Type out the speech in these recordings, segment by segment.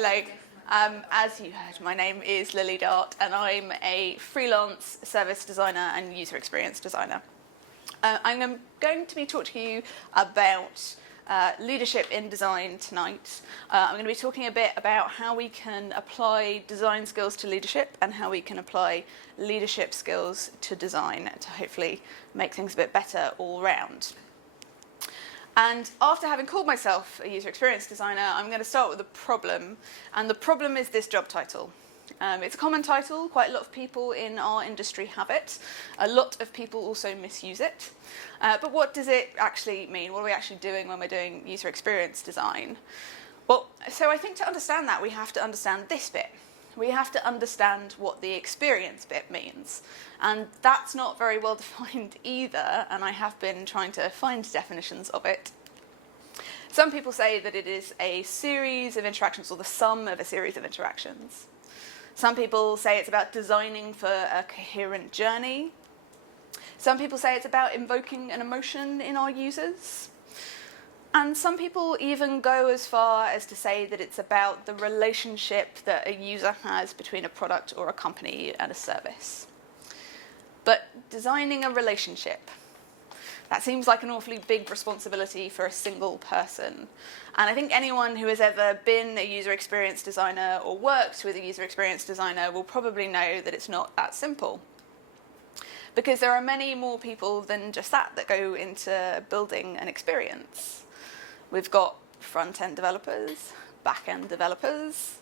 Hello. As you heard, my name is Lily Dart, and I'm a freelance service designer and user experience designer. I'm going to be talking to you about leadership in design tonight. I'm going to be talking a bit about how we can apply design skills to leadership and how we can apply leadership skills to design to hopefully make things a bit better all round. And after having called myself a user experience designer, I'm going to start with a problem. And the problem is this job title. It's a common title. Quite a lot of people in our industry have it. A lot of people also misuse it. But what does it actually mean? What are we actually doing when we're doing user experience design? Well, so I think to understand that, we have to understand this bit. We have to understand what the experience bit means. And that's not very well defined either, and I have been trying to find definitions of it. Some people say that it is a series of interactions, or the sum of a series of interactions. Some people say it's about designing for a coherent journey. Some people say it's about invoking an emotion in our users. And some people even go as far as to say that it's about the relationship that a user has between a product or a company and a service. But designing a relationship, that seems like an awfully big responsibility for a single person. And I think anyone who has ever been a user experience designer or worked with a user experience designer will probably know that it's not that simple. Because there are many more people than just that go into building an experience. We've got front-end developers, back-end developers,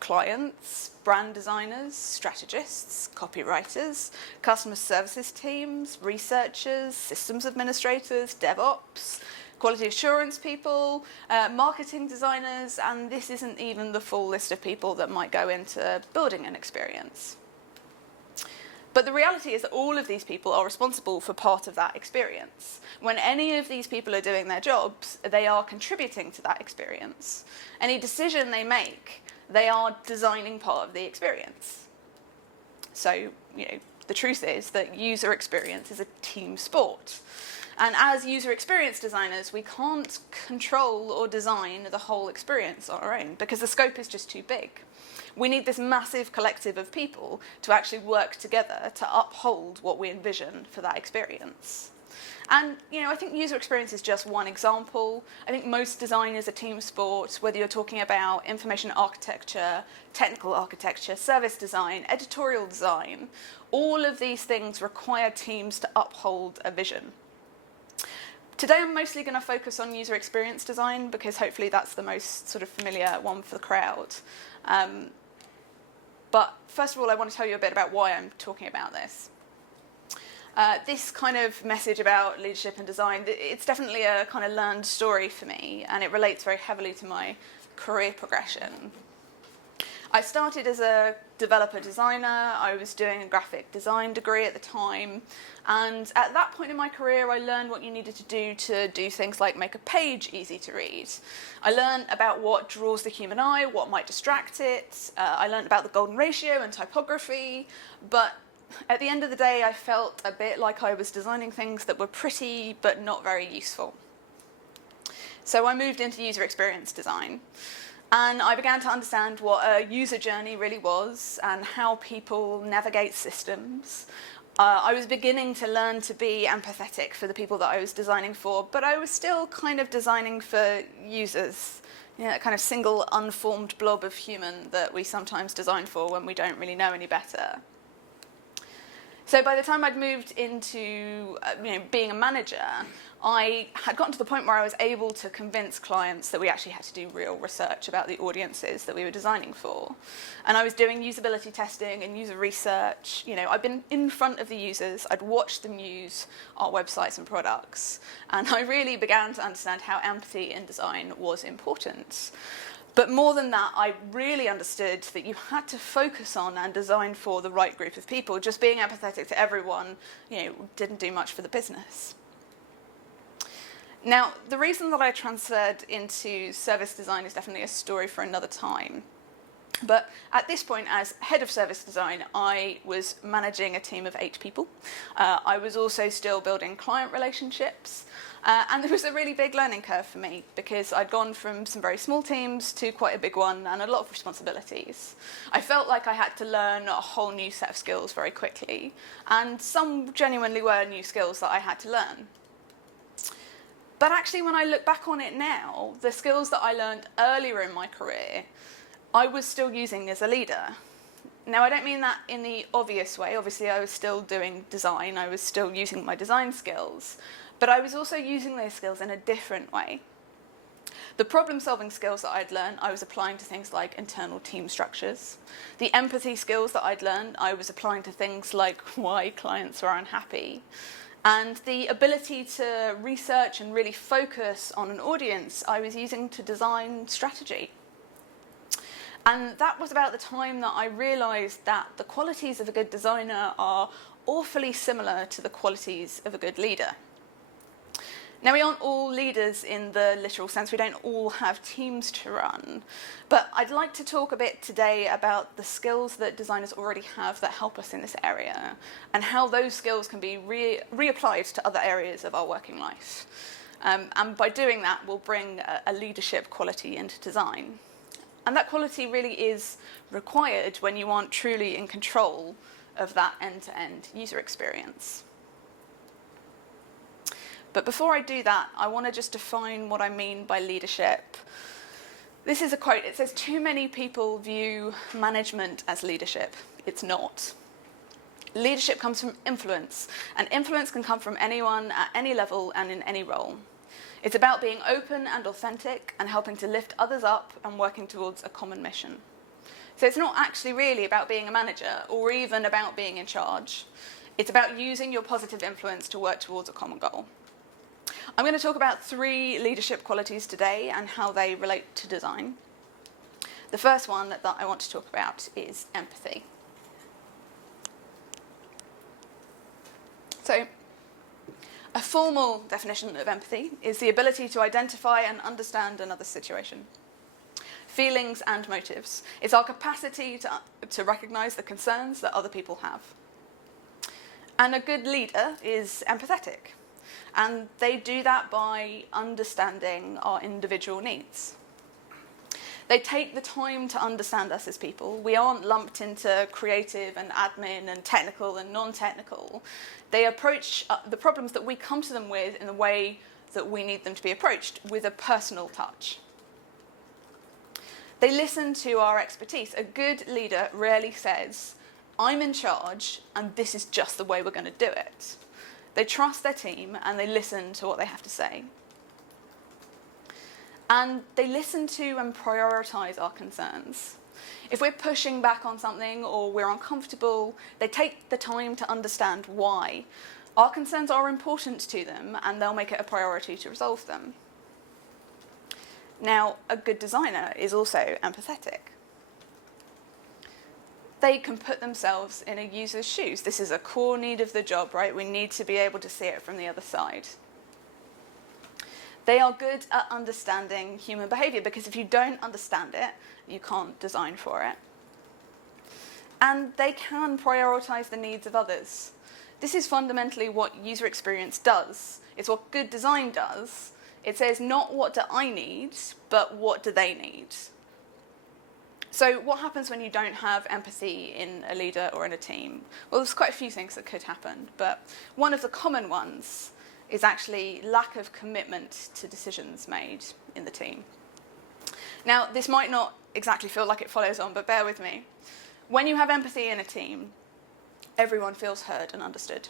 clients, brand designers, strategists, copywriters, customer services teams, researchers, systems administrators, DevOps, quality assurance people, marketing designers, and this isn't even the full list of people that might go into building an experience. But the reality is that all of these people are responsible for part of that experience. When any of these people are doing their jobs, they are contributing to that experience. Any decision they make, they are designing part of the experience. So, the truth is that user experience is a team sport. And as user experience designers, we can't control or design the whole experience on our own because the scope is just too big. We need this massive collective of people to actually work together to uphold what we envision for that experience. And, I think user experience is just one example. I think most design is a team sport, whether you're talking about information architecture, technical architecture, service design, editorial design. All of these things require teams to uphold a vision. Today I'm mostly going to focus on user experience design because hopefully that's the most sort of familiar one for the crowd. But first of all, I want to tell you a bit about why I'm talking about this. This kind of message about leadership and design, it's definitely a kind of learned story for me, and it relates very heavily to my career progression. I started as a developer designer. I was doing a graphic design degree at the time, and at that point in my career I learned what you needed to do things like make a page easy to read. I learned about what draws the human eye, what might distract it. I learned about the golden ratio and typography, but at the end of the day I felt a bit like I was designing things that were pretty but not very useful. So I moved into user experience design. And I began to understand what a user journey really was and how people navigate systems. I was beginning to learn to be empathetic for the people that I was designing for, but I was still kind of designing for users, that kind of single unformed blob of human that we sometimes design for when we don't really know any better. So by the time I'd moved into being a manager, I had gotten to the point where I was able to convince clients that we actually had to do real research about the audiences that we were designing for. And I was doing usability testing and user research. I'd been in front of the users, I'd watched them use our websites and products, and I really began to understand how empathy in design was important. But more than that, I really understood that you had to focus on and design for the right group of people. Just being empathetic to everyone, didn't do much for the business. Now, the reason that I transferred into service design is definitely a story for another time. But at this point, as head of service design, I was managing a team of 8 people. I was also still building client relationships. And it was a really big learning curve for me because I'd gone from some very small teams to quite a big one and a lot of responsibilities. I felt like I had to learn a whole new set of skills very quickly, and some genuinely were new skills that I had to learn. But actually, when I look back on it now, the skills that I learned earlier in my career, I was still using as a leader. Now, I don't mean that in the obvious way. Obviously, I was still doing design. I was still using my design skills. But I was also using those skills in a different way. The problem-solving skills that I'd learned, I was applying to things like internal team structures. The empathy skills that I'd learned, I was applying to things like why clients are unhappy. And the ability to research and really focus on an audience, I was using to design strategy. And that was about the time that I realised that the qualities of a good designer are awfully similar to the qualities of a good leader. Now, we aren't all leaders in the literal sense. We don't all have teams to run. But I'd like to talk a bit today about the skills that designers already have that help us in this area, and how those skills can be reapplied to other areas of our working life. And by doing that, we'll bring a leadership quality into design. And that quality really is required when you aren't truly in control of that end-to-end user experience. But before I do that, I want to just define what I mean by leadership. This is a quote. It says, "Too many people view management as leadership." It's not. Leadership comes from influence, and influence can come from anyone at any level and in any role. It's about being open and authentic and helping to lift others up and working towards a common mission. So it's not actually really about being a manager or even about being in charge. It's about using your positive influence to work towards a common goal. I'm going to talk about 3 leadership qualities today and how they relate to design. The first one that I want to talk about is empathy. So, a formal definition of empathy is the ability to identify and understand another's situation, feelings and motives. It's our capacity to recognise the concerns that other people have. And a good leader is empathetic. And they do that by understanding our individual needs. They take the time to understand us as people. We aren't lumped into creative and admin and technical and non-technical. They approach the problems that we come to them with in the way that we need them to be approached, with a personal touch. They listen to our expertise. A good leader rarely says, "I'm in charge and this is just the way we're going to do it." They trust their team and they listen to what they have to say. And they listen to and prioritise our concerns. If we're pushing back on something or we're uncomfortable, they take the time to understand why. Our concerns are important to them and they'll make it a priority to resolve them. Now, a good designer is also empathetic. They can put themselves in a user's shoes. This is a core need of the job, right? We need to be able to see it from the other side. They are good at understanding human behaviour, because if you don't understand it, you can't design for it. And they can prioritise the needs of others. This is fundamentally what user experience does. It's what good design does. It says not what do I need, but what do they need. So what happens when you don't have empathy in a leader or in a team? Well, there's quite a few things that could happen, but one of the common ones is actually lack of commitment to decisions made in the team. Now, this might not exactly feel like it follows on, but bear with me. When you have empathy in a team, everyone feels heard and understood.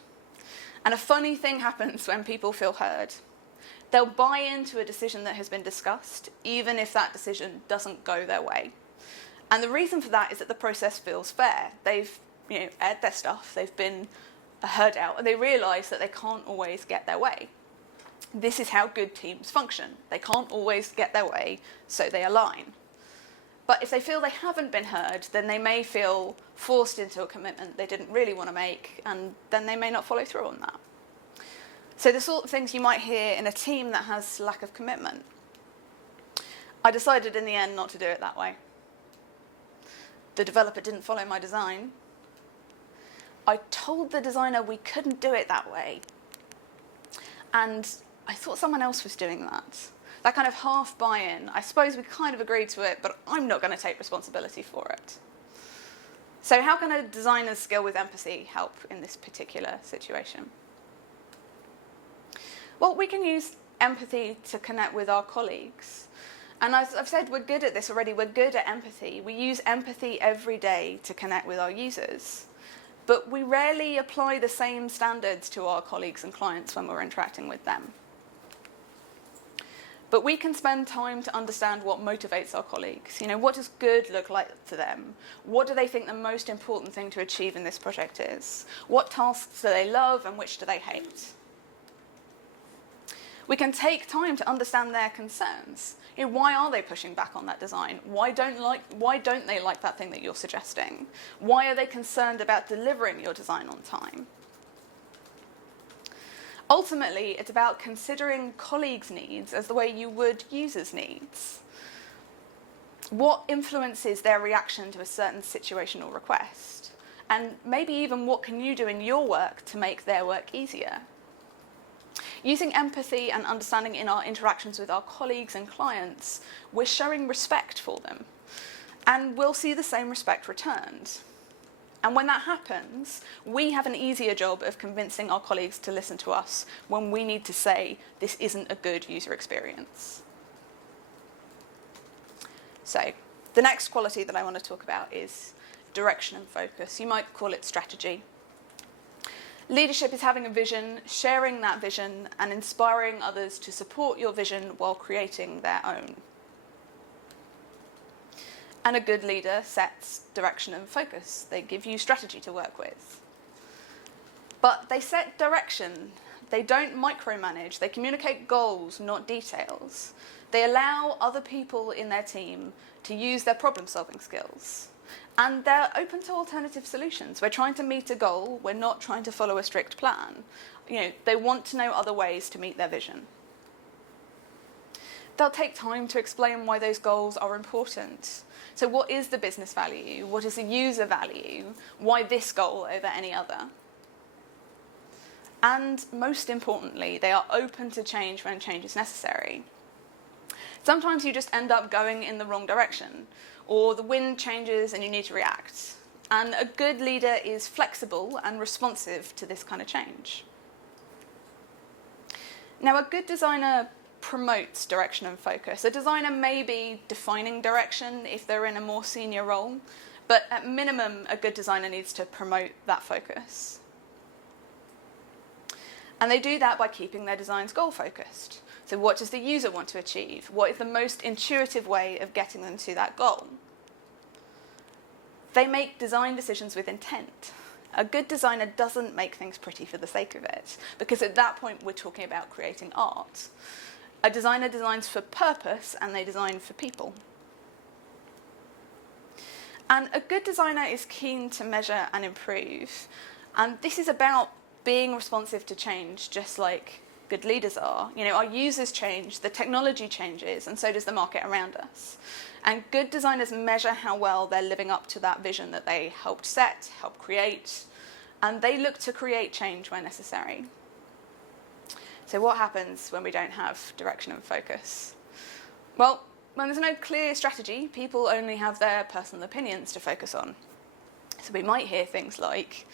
And a funny thing happens when people feel heard. They'll buy into a decision that has been discussed, even if that decision doesn't go their way. And the reason for that is that the process feels fair. They've aired their stuff, they've been heard out, and they realise that they can't always get their way. This is how good teams function. They can't always get their way, so they align. But if they feel they haven't been heard, then they may feel forced into a commitment they didn't really want to make, and then they may not follow through on that. So the sort of things you might hear in a team that has lack of commitment. I decided in the end not to do it that way. The developer didn't follow my design. I told the designer we couldn't do it that way. And I thought someone else was doing that. That kind of half buy-in. I suppose we kind of agreed to it, but I'm not going to take responsibility for it. So how can a designer's skill with empathy help in this particular situation? Well, we can use empathy to connect with our colleagues. And as I've said, we're good at this already. We're good at empathy. We use empathy every day to connect with our users. But we rarely apply the same standards to our colleagues and clients when we're interacting with them. But we can spend time to understand what motivates our colleagues. What does good look like to them? What do they think the most important thing to achieve in this project is? What tasks do they love and which do they hate? We can take time to understand their concerns. Why are they pushing back on that design? Why don't they like that thing that you're suggesting? Why are they concerned about delivering your design on time? Ultimately, it's about considering colleagues' needs as the way you would users' needs. What influences their reaction to a certain situation or request? And maybe even what can you do in your work to make their work easier? Using empathy and understanding in our interactions with our colleagues and clients, we're showing respect for them. And we'll see the same respect returned. And when that happens, we have an easier job of convincing our colleagues to listen to us when we need to say, this isn't a good user experience. So the next quality that I want to talk about is direction and focus. You might call it strategy. Leadership is having a vision, sharing that vision, and inspiring others to support your vision while creating their own. And a good leader sets direction and focus. They give you strategy to work with. But they set direction. They don't micromanage. They communicate goals, not details. They allow other people in their team to use their problem-solving skills. And they're open to alternative solutions. We're trying to meet a goal. We're not trying to follow a strict plan. They want to know other ways to meet their vision. They'll take time to explain why those goals are important. So what is the business value? What is the user value? Why this goal over any other? And most importantly, they are open to change when change is necessary. Sometimes you just end up going in the wrong direction, or the wind changes and you need to react. And a good leader is flexible and responsive to this kind of change. Now, a good designer promotes direction and focus. A designer may be defining direction if they're in a more senior role, but at minimum, a good designer needs to promote that focus. And they do that by keeping their designs goal-focused. So what does the user want to achieve? What is the most intuitive way of getting them to that goal? They make design decisions with intent. A good designer doesn't make things pretty for the sake of it, because at that point we're talking about creating art. A designer designs for purpose, and they design for people. And a good designer is keen to measure and improve. And this is about being responsive to change, just like good leaders are. Our users change, the technology changes, and so does the market around us. And good designers measure how well they're living up to that vision that they helped set, helped create, and they look to create change where necessary. So what happens when we don't have direction and focus? Well, when there's no clear strategy, people only have their personal opinions to focus on. So we might hear things like,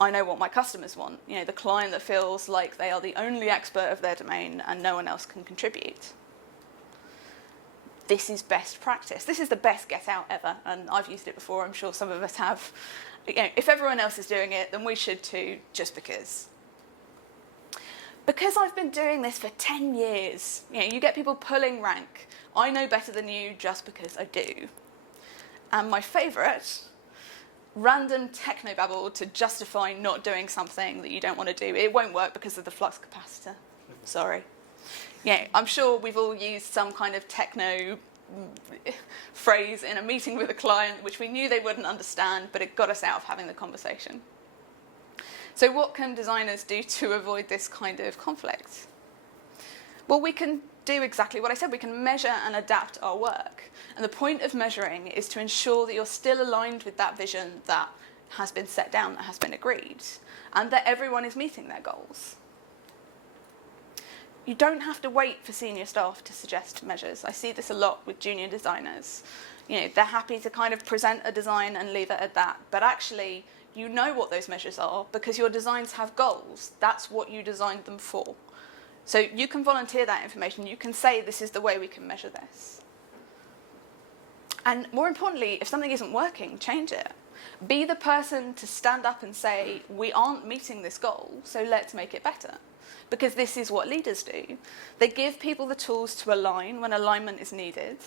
I know what my customers want. The client that feels like they are the only expert of their domain and no one else can contribute. This is best practice. This is the best get out ever, and I've used it before. I'm sure some of us have. If everyone else is doing it, then we should too, just because. Because I've been doing this for 10 years, you get people pulling rank. I know better than you just because I do. And my favourite, random technobabble to justify not doing something that you don't want to do. It won't work because of the flux capacitor. Sorry. I'm sure we've all used some kind of techno phrase in a meeting with a client which we knew they wouldn't understand, but it got us out of having the conversation. So what can designers do to avoid this kind of conflict? Well, we can do exactly what I said. We can measure and adapt our work. And the point of measuring is to ensure that you're still aligned with that vision that has been set down, that has been agreed, and that everyone is meeting their goals. You don't have to wait for senior staff to suggest measures. I see this a lot with junior designers. They're happy to kind of present a design and leave it at that. But actually, you know what those measures are because your designs have goals. That's what you designed them for. So you can volunteer that information. You can say, this is the way we can measure this. And more importantly, if something isn't working, change it. Be the person to stand up and say, we aren't meeting this goal, so let's make it better. Because this is what leaders do. They give people the tools to align when alignment is needed,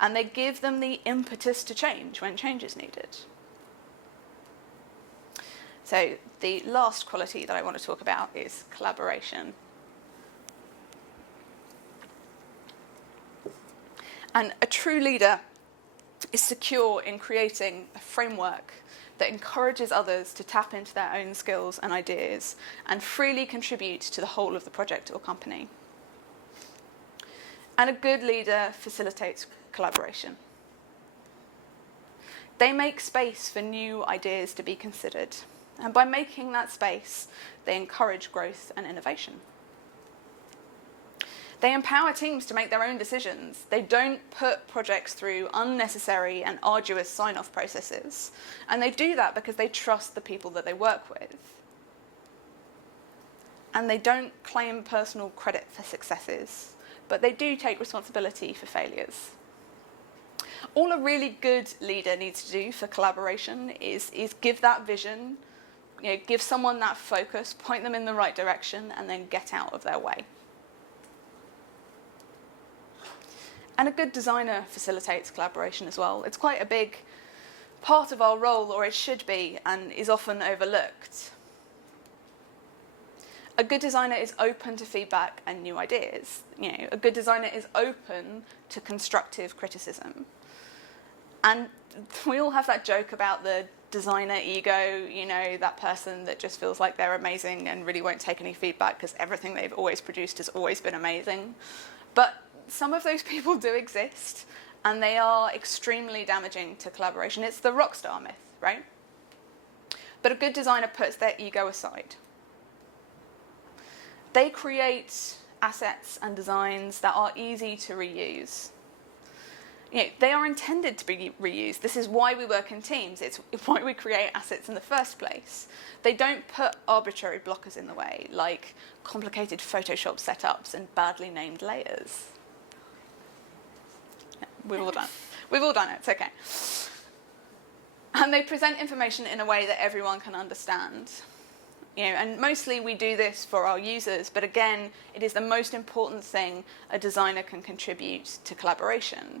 and they give them the impetus to change when change is needed. So the last quality that I want to talk about is collaboration. And a true leader is secure in creating a framework that encourages others to tap into their own skills and ideas and freely contribute to the whole of the project or company. And a good leader facilitates collaboration. They make space for new ideas to be considered, and by making that space, they encourage growth and innovation. They empower teams to make their own decisions. They don't put projects through unnecessary and arduous sign-off processes. And they do that because they trust the people that they work with. And they don't claim personal credit for successes, but they do take responsibility for failures. All a really good leader needs to do for collaboration is give that vision, give someone that focus, point them in the right direction, and then get out of their way. And a good designer facilitates collaboration as well. It's quite a big part of our role, or it should be, and is often overlooked. A good designer is open to feedback and new ideas. A good designer is open to constructive criticism. And we all have that joke about the designer ego, that person that just feels like they're amazing and really won't take any feedback because everything they've always produced has always been amazing. But some of those people do exist, and they are extremely damaging to collaboration. It's the rock star myth, right? But a good designer puts their ego aside. They create assets and designs that are easy to reuse. They are intended to be reused. This is why we work in teams. It's why we create assets in the first place. They don't put arbitrary blockers in the way, like complicated Photoshop setups and badly named layers. We've all done it. We've all done it. It's okay. And they present information in a way that everyone can understand. And mostly we do this for our users, but again, it is the most important thing a designer can contribute to collaboration.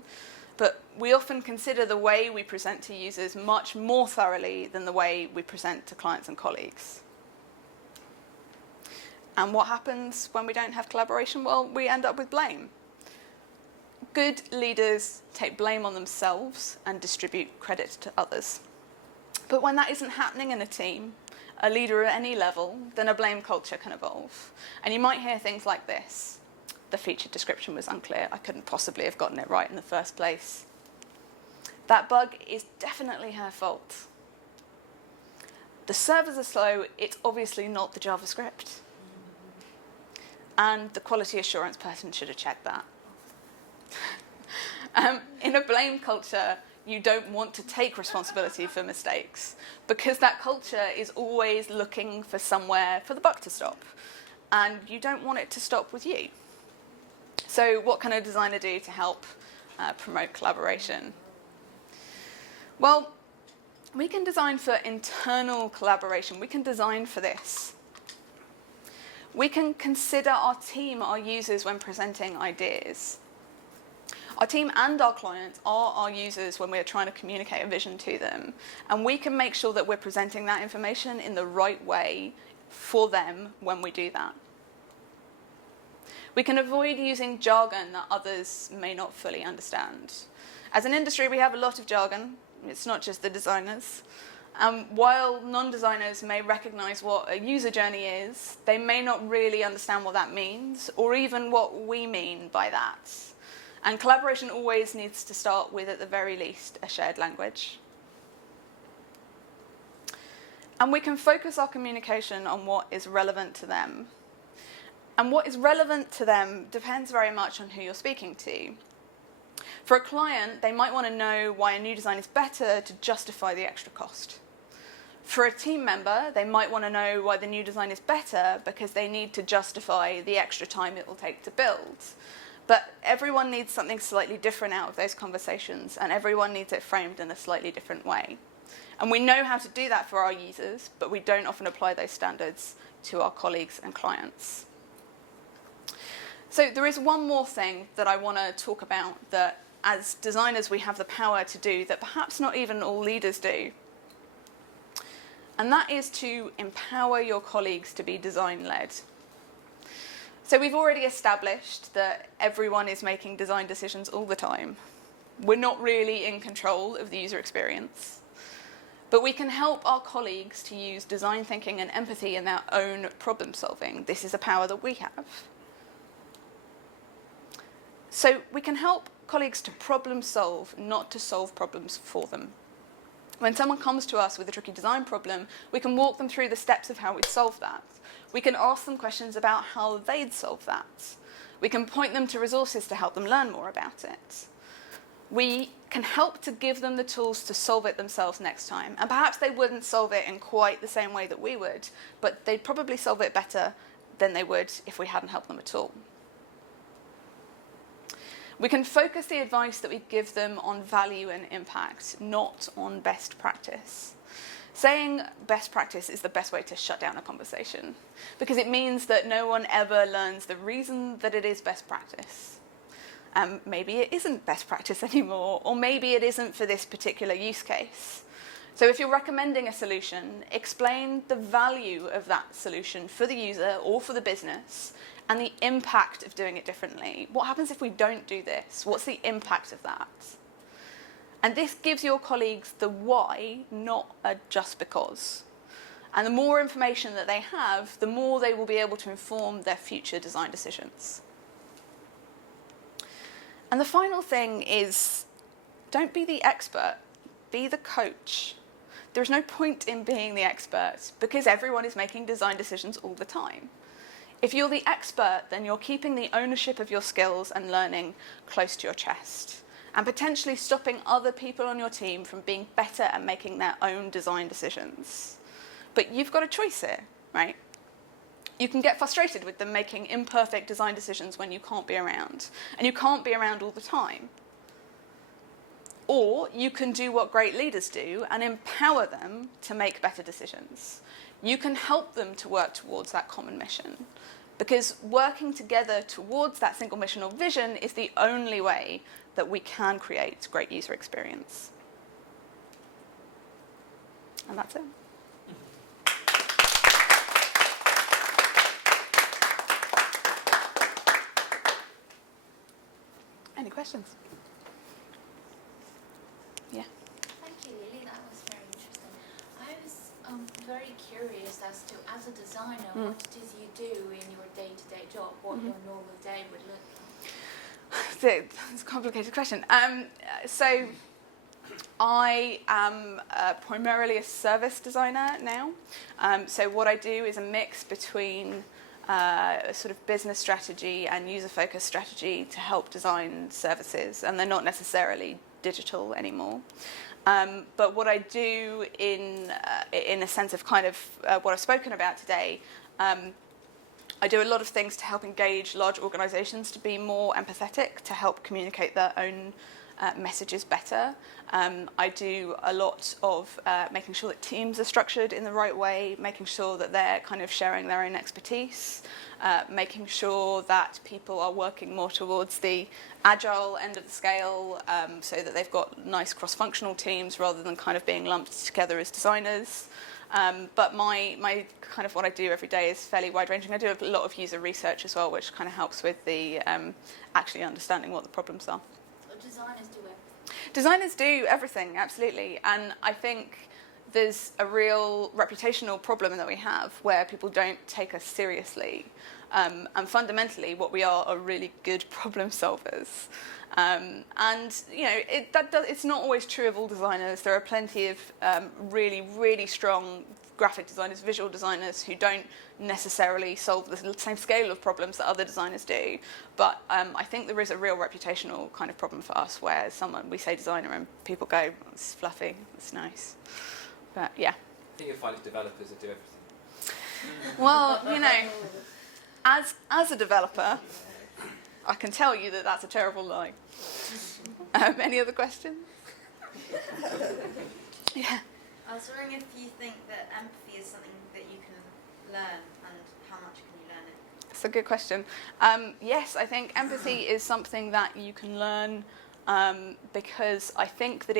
But we often consider the way we present to users much more thoroughly than the way we present to clients and colleagues. And what happens when we don't have collaboration? Well, we end up with blame. Good leaders take blame on themselves and distribute credit to others. But when that isn't happening in a team, a leader at any level, then a blame culture can evolve. And you might hear things like this. The feature description was unclear. I couldn't possibly have gotten it right in the first place. That bug is definitely her fault. The servers are slow. It's obviously not the JavaScript. And the quality assurance person should have checked that. In a blame culture, you don't want to take responsibility for mistakes because that culture is always looking for somewhere for the buck to stop, and you don't want it to stop with you. So what can a designer do to help promote collaboration? Well, we can design for internal collaboration. We can design for this. We can consider our team, our users, when presenting ideas. Our team and our clients are our users when we're trying to communicate a vision to them. And we can make sure that we're presenting that information in the right way for them when we do that. We can avoid using jargon that others may not fully understand. As an industry, we have a lot of jargon. It's not just the designers. While non-designers may recognize what a user journey is, they may not really understand what that means, or even what we mean by that. And collaboration always needs to start with, at the very least, a shared language. And we can focus our communication on what is relevant to them. And what is relevant to them depends very much on who you're speaking to. For a client, they might want to know why a new design is better to justify the extra cost. For a team member, they might want to know why the new design is better because they need to justify the extra time it will take to build. But everyone needs something slightly different out of those conversations, and everyone needs it framed in a slightly different way. And we know how to do that for our users, but we don't often apply those standards to our colleagues and clients. So there is one more thing that I want to talk about that as designers we have the power to do that perhaps not even all leaders do. And that is to empower your colleagues to be design-led. So we've already established that everyone is making design decisions all the time. We're not really in control of the user experience. But we can help our colleagues to use design thinking and empathy in their own problem solving. This is a power that we have. So we can help colleagues to problem solve, not to solve problems for them. When someone comes to us with a tricky design problem, we can walk them through the steps of how we'd solve that. We can ask them questions about how they'd solve that. We can point them to resources to help them learn more about it. We can help to give them the tools to solve it themselves next time. And perhaps they wouldn't solve it in quite the same way that we would, but they'd probably solve it better than they would if we hadn't helped them at all. We can focus the advice that we give them on value and impact, not on best practice. Saying best practice is the best way to shut down a conversation, because it means that no one ever learns the reason that it is best practice. Maybe it isn't best practice anymore, or maybe it isn't for this particular use case. So if you're recommending a solution, explain the value of that solution for the user or for the business, and the impact of doing it differently. What happens if we don't do this? What's the impact of that? And this gives your colleagues the why, not a just because. And the more information that they have, the more they will be able to inform their future design decisions. And the final thing is, don't be the expert, be the coach. There's no point in being the expert because everyone is making design decisions all the time. If you're the expert, then you're keeping the ownership of your skills and learning close to your chest, and potentially stopping other people on your team from being better at making their own design decisions. But you've got a choice here, right? You can get frustrated with them making imperfect design decisions when you can't be around, and you can't be around all the time. Or you can do what great leaders do and empower them to make better decisions. You can help them to work towards that common mission, because working together towards that single mission or vision is the only way that we can create great user experience. And that's it. Any questions? Yeah. Thank you, Lily. That was very interesting. I was very curious as to, as a designer, what it is you do in your day-to-day job, what your normal day would look like. It's a complicated question. So I am primarily a service designer now. So what I do is a mix between sort of business strategy and user-focused strategy to help design services, and they're not necessarily digital anymore. But what I do in a sense of kind of what I've spoken about today, I do a lot of things to help engage large organisations to be more empathetic, to help communicate their own messages better. I do a lot of making sure that teams are structured in the right way, making sure that they're kind of sharing their own expertise, making sure that people are working more towards the agile end of the scale, so that they've got nice cross-functional teams rather than kind of being lumped together as designers. But my kind of what I do every day is fairly wide-ranging. I do a lot of user research as well, which kind of helps with the actually understanding what the problems are. Designers do everything. Designers do everything, absolutely. And I think there's a real reputational problem that we have where people don't take us seriously. And fundamentally, what we are really good problem solvers. And you know, it's not always true of all designers. There are plenty of really, really strong graphic designers, visual designers who don't necessarily solve the same scale of problems that other designers do. But I think there is a real reputational kind of problem for us where we say designer and people go, it's fluffy, it's nice. But yeah. I think you'll find it's developers that do everything. Well, as a developer, I can tell you that that's a terrible lie. Any other questions? Yeah. I was wondering if you think that empathy is something that you can learn, and how much can you learn it? That's a good question. Yes, I think empathy is something that you can learn because I think that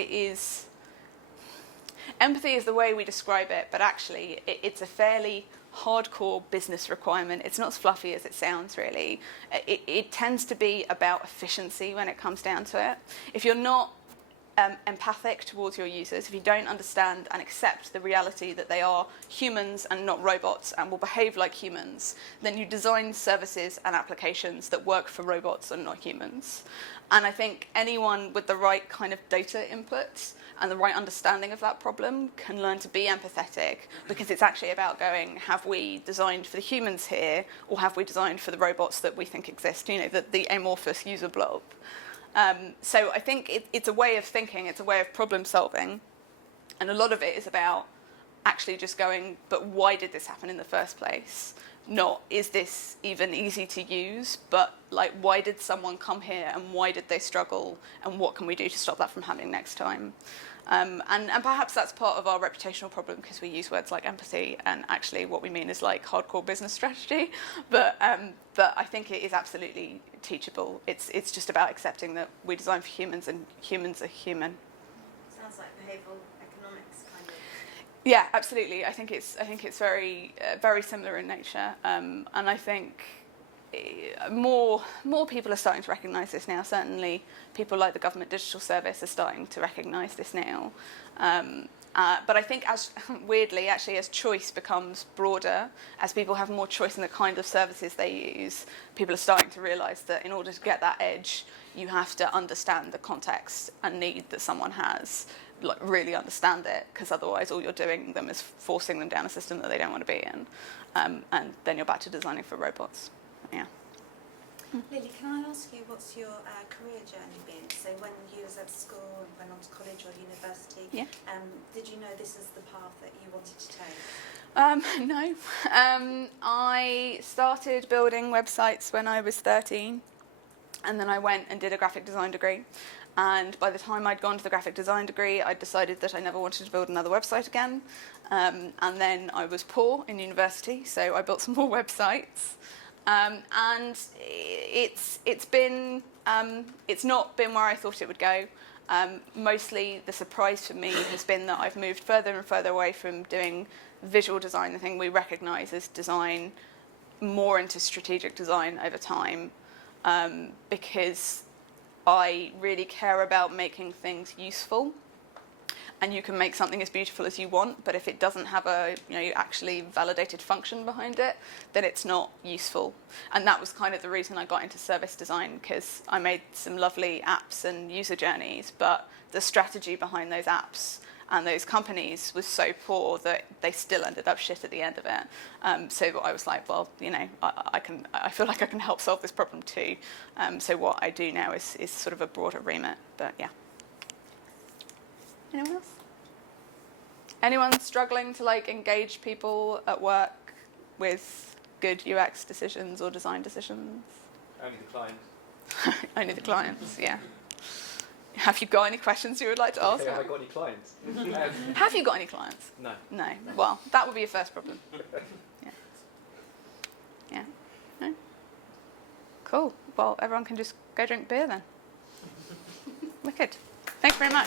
empathy is the way we describe it, but actually it's a fairly hardcore business requirement. It's not as fluffy as it sounds, really. It tends to be about efficiency when it comes down to it. If you're not empathic towards your users, if you don't understand and accept the reality that they are humans and not robots and will behave like humans, then you design services and applications that work for robots and not humans. And I think anyone with the right kind of data input and the right understanding of that problem can learn to be empathetic, because it's actually about going, have we designed for the humans here, or have we designed for the robots that we think exist, the amorphous user blob. So I think it's a way of thinking, it's a way of problem solving, and a lot of it is about actually just going, but why did this happen in the first place? Not, is this even easy to use, but like, why did someone come here and why did they struggle, and what can we do to stop that from happening next time? And perhaps that's part of our reputational problem, because we use words like empathy, and actually what we mean is like hardcore business strategy. But I think it is absolutely teachable. It's just about accepting that we design for humans, and humans are human. Sounds like behavioural economics, kind of. Yeah, absolutely. I think it's very very similar in nature, and I think more people are starting to recognise this now. Certainly, people like the Government Digital Service are starting to recognise this now. But I think, weirdly, as choice becomes broader, as people have more choice in the kind of services they use, people are starting to realise that in order to get that edge, you have to understand the context and need that someone has, like really understand it, because otherwise all you're doing them is forcing them down a system that they don't want to be in, and then you're back to designing for robots. Yeah. Lily, can I ask you, what's your career journey been? So when you was at school and went on to college or university, did you know this is the path that you wanted to take? No. I started building websites when I was 13, and then I went and did a graphic design degree. And by the time I'd gone to the graphic design degree, I'd decided that I never wanted to build another website again. And then I was poor in university, so I built some more websites. And it's not been where I thought it would go. Mostly the surprise for me has been that I've moved further and further away from doing visual design, the thing we recognise as design, more into strategic design over time, because I really care about making things useful. And you can make something as beautiful as you want, but if it doesn't have a actually validated function behind it, then it's not useful. And that was kind of the reason I got into service design, because I made some lovely apps and user journeys, but the strategy behind those apps and those companies was so poor that they still ended up shit at the end of it. So I was like, well, I feel like I can help solve this problem too. So what I do now is sort of a broader remit, but yeah. Anyone else? Anyone struggling to engage people at work with good UX decisions or design decisions? Only the clients. Only the clients, yeah. Have you got any questions you would like to ask? Have I got any clients? Have you got any clients? No. No. Well, that would be your first problem. Yeah. Yeah. No? Cool. Well, everyone can just go drink beer then. Wicked. Thanks very much.